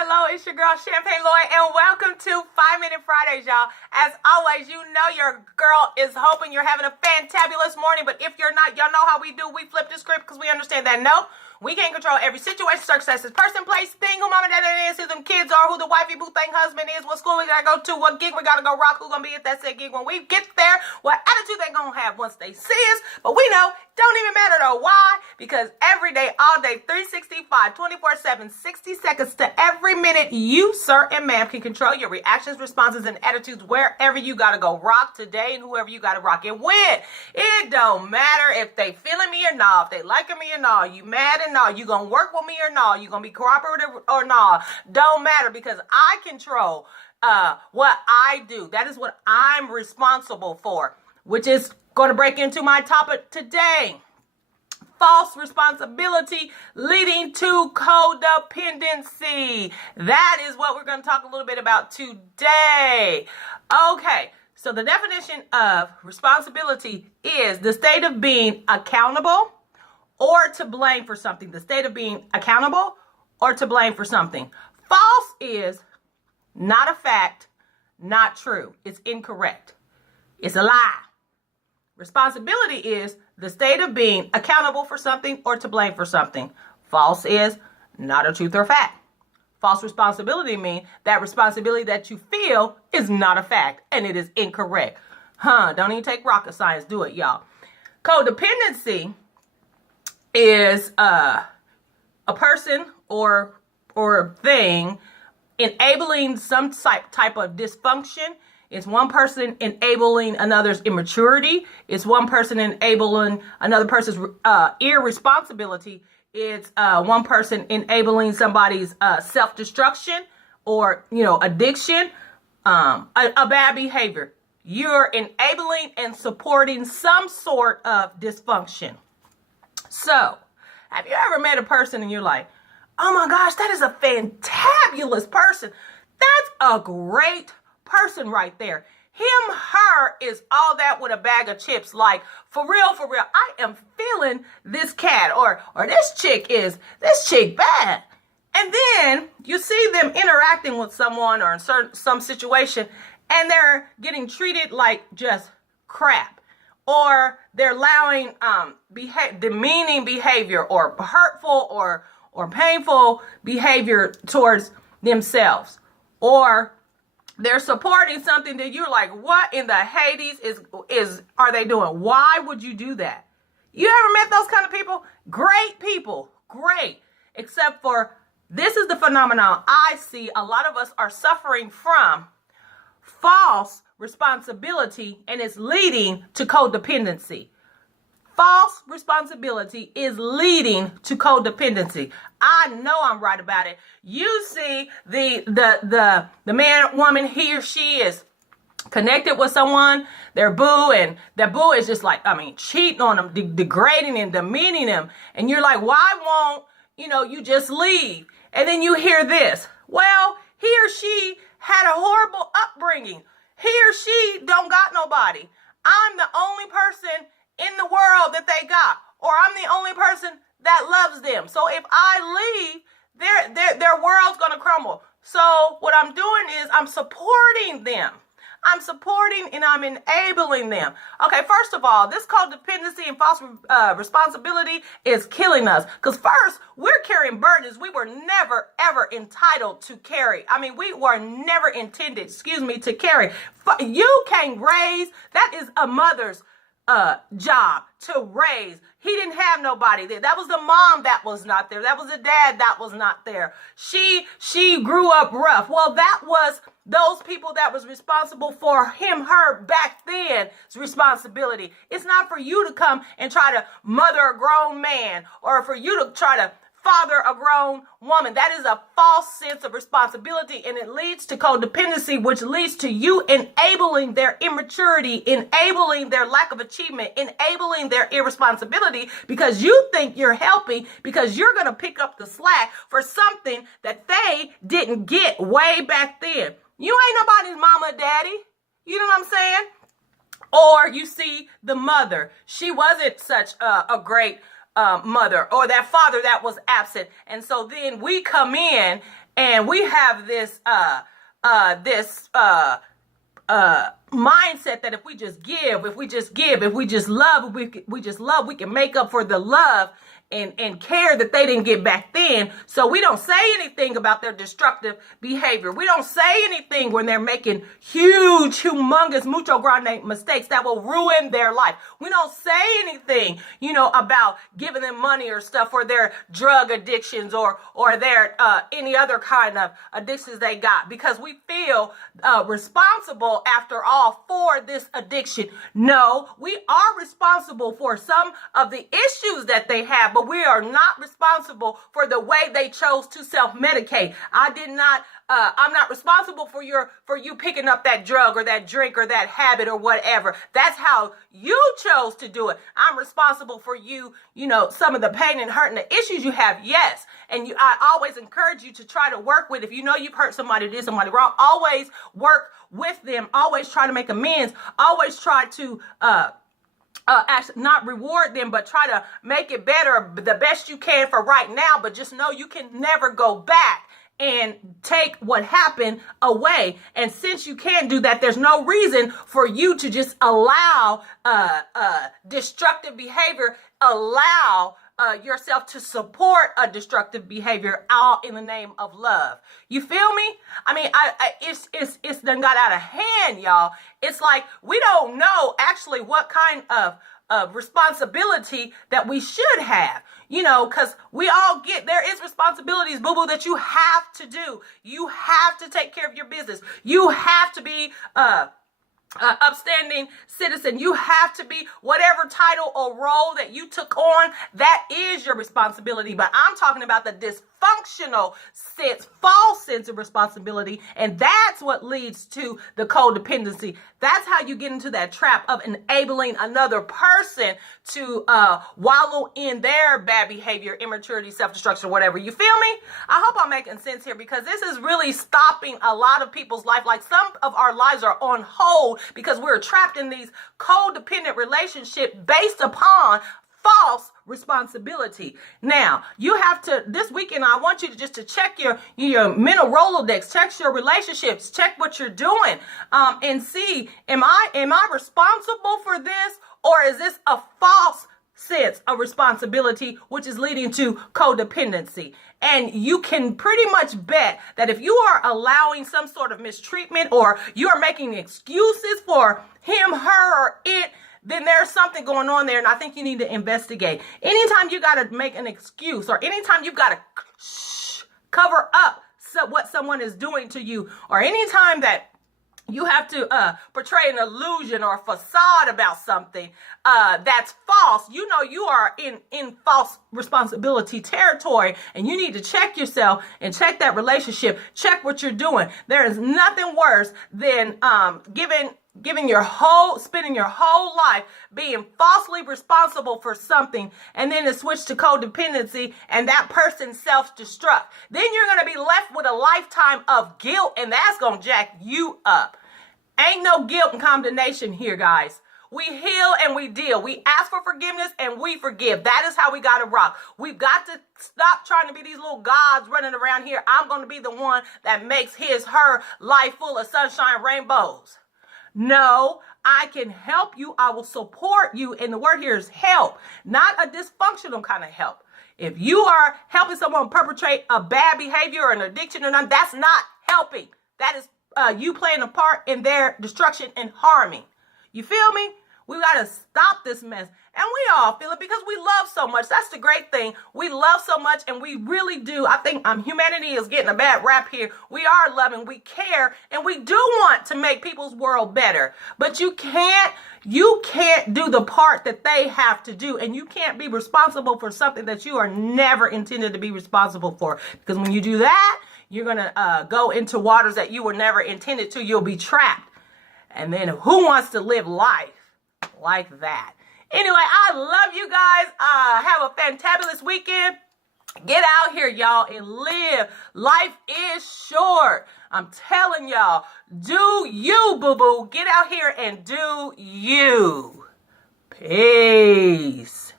hello, it's your girl Champagne Lloyd, and welcome to 5-Minute Fridays, y'all. As always, you know your girl is hoping you're having a fantabulous morning, but if you're not, y'all know how we do. We flip the script because we understand that no, we can't control every situation, circumstances, person, place, thing, who mama, daddy is, who them kids are, who the wifey, boo thing, husband is, what school we gotta go to, what gig we gotta go rock, who gonna be at that said gig when we get there, what attitude they gonna have once they see us. But we know, don't even matter though. Why? Because every day, all day, 365, 24/7, 60 seconds to every minute, you, sir and ma'am, can control your reactions, responses, and attitudes wherever you gotta go rock today and whoever you gotta rock it with. It don't matter if they feeling me or not, if they liking me or not, you mad or not, you gonna work with me or not, you gonna be cooperative or not. Don't matter, because I control what I do. That is what I'm responsible for, which is going to break into my topic today. False responsibility leading to codependency. That is what we're going to talk a little bit about today. Okay, so the definition of responsibility is the state of being accountable or to blame for something. The state of being accountable or to blame for something. False is not a fact, not true. It's incorrect. It's a lie. Responsibility is the state of being accountable for something or to blame for something. False is not a truth or fact. False responsibility means that responsibility that you feel is not a fact and it is incorrect. Don't even take rocket science. Do it, y'all. Codependency is a person or thing enabling some type of dysfunction. It's one person enabling another's immaturity. It's one person enabling another person's irresponsibility. It's one person enabling somebody's self-destruction or, addiction, a bad behavior. You're enabling and supporting some sort of dysfunction. So, have you ever met a person and you're like, oh my gosh, that is a fantabulous person. That's a great person right there. Him, her is all that with a bag of chips. Like, for real, I am feeling this cat or this chick bad. And then you see them interacting with someone or in some situation and they're getting treated like just crap. Or they're allowing demeaning behavior or hurtful or painful behavior towards themselves. Or they're supporting something that you're like, what in the Hades are they doing? Why would you do that? You ever met those kind of people? Great people, great. Except for this is the phenomenon I see a lot of us are suffering from: false responsibility, and it's leading to codependency. False responsibility is leading to codependency. I know I'm right about it. You see the man, woman, he or she is connected with someone, their boo, and their boo is just like, cheating on them, degrading and demeaning them. And you're like, why won't, you just leave? And then you hear this. Well, he or she had a horrible upbringing. He or she don't got nobody. I'm the only person in the world that they got, or I'm the only person that loves them. So if I leave, their world's gonna crumble. So what I'm doing is I'm supporting them. I'm supporting and I'm enabling them. Okay, first of all, this codependency and false responsibility is killing us. Because first, we're carrying burdens we were never, ever entitled to carry. We were never intended, to carry. You can't raise. That is a mother's job to raise. He didn't have nobody there. That was the mom that was not there. That was the dad that was not there. She grew up rough. Well, that was those people that was responsible for him, her back then's responsibility. It's not for you to come and try to mother a grown man or for you to try to father a grown woman. That is a false sense of responsibility, and it leads to codependency, which leads to you enabling their immaturity, enabling their lack of achievement, enabling their irresponsibility, because you think you're helping because you're going to pick up the slack for something that they didn't get way back then. You ain't nobody's mama or daddy. You know what I'm saying? Or you see the mother. She wasn't such a great mother or that father that was absent. And so then we come in and we have this mindset that if we just give, if we just love, we can make up for the love and care that they didn't get back then. So we don't say anything about their destructive behavior. We don't say anything when they're making huge, humongous, mucho grande mistakes that will ruin their life. We don't say anything, about giving them money or stuff for their drug addictions or their any other kind of addictions they got, because we feel responsible after all for this addiction. No, we are responsible for some of the issues that they have, but we are not responsible for the way they chose to self-medicate. I'm not responsible for you picking up that drug or that drink or that habit or whatever. That's how you chose to do it. I'm responsible for you, some of the pain and hurt and the issues you have. Yes. And I always encourage you to try to work with, if you know you've hurt somebody, did somebody wrong, always work with them. Always try to make amends. Always try to, actually not reward them, but try to make it better, the best you can for right now. But just know you can never go back and take what happened away. And since you can't do that, there's no reason for you to just allow destructive behavior, allow yourself to support a destructive behavior, all in the name of love. You feel me? I mean, it's done got out of hand, y'all. It's like we don't know actually what kind of responsibility that we should have, because we all there is responsibilities, boo-boo, that you have to do. You have to take care of your business. You have to be upstanding citizen. You have to be whatever title or role that you took on. That is your responsibility. But I'm talking about the dysfunctional false sense of responsibility, and that's what leads to the codependency. That's how you get into that trap of enabling another person to wallow in their bad behavior, immaturity, self-destruction, whatever. You feel me? I hope I'm making sense here, because this is really stopping a lot of people's life. Like, some of our lives are on hold because we're trapped in these codependent relationships based upon false responsibility. Now, you have to, this weekend, I want you to just to check your mental Rolodex, check your relationships, check what you're doing, and see, am I responsible for this, or is this a false sense of responsibility, which is leading to codependency? And you can pretty much bet that if you are allowing some sort of mistreatment, or you are making excuses for him, her, or it, then there's something going on there, and I think you need to investigate. Anytime you got to make an excuse, or anytime you've got to cover up what someone is doing to you, or anytime that you have to portray an illusion or a facade about something that's false, you are in false responsibility territory, and you need to check yourself and check that relationship, check what you're doing. There is nothing worse than spending your whole life being falsely responsible for something, and then to switch to codependency and that person self-destruct. Then you're going to be left with a lifetime of guilt, and that's going to jack you up. Ain't no guilt and condemnation here, guys. We heal and we deal. We ask for forgiveness and we forgive. That is how we got to rock. We've got to stop trying to be these little gods running around here. I'm going to be the one that makes her life full of sunshine, rainbows. No, I can help you. I will support you. And the word here is help, not a dysfunctional kind of help. If you are helping someone perpetrate a bad behavior or an addiction or not, that's not helping. That is you playing a part in their destruction and harming. You feel me? We got to stop this mess. And we all feel it because we love so much. That's the great thing. We love so much, and we really do. I think humanity is getting a bad rap here. We are loving, we care, and we do want to make people's world better. But you can't do the part that they have to do, and you can't be responsible for something that you are never intended to be responsible for. Because when you do that, you're going to go into waters that you were never intended to. You'll be trapped. And then who wants to live life like that? Anyway, I love you guys. Have a fantabulous weekend. Get out here, y'all, and live. Life is short. I'm telling y'all, do you, boo-boo. Get out here and do you. Peace.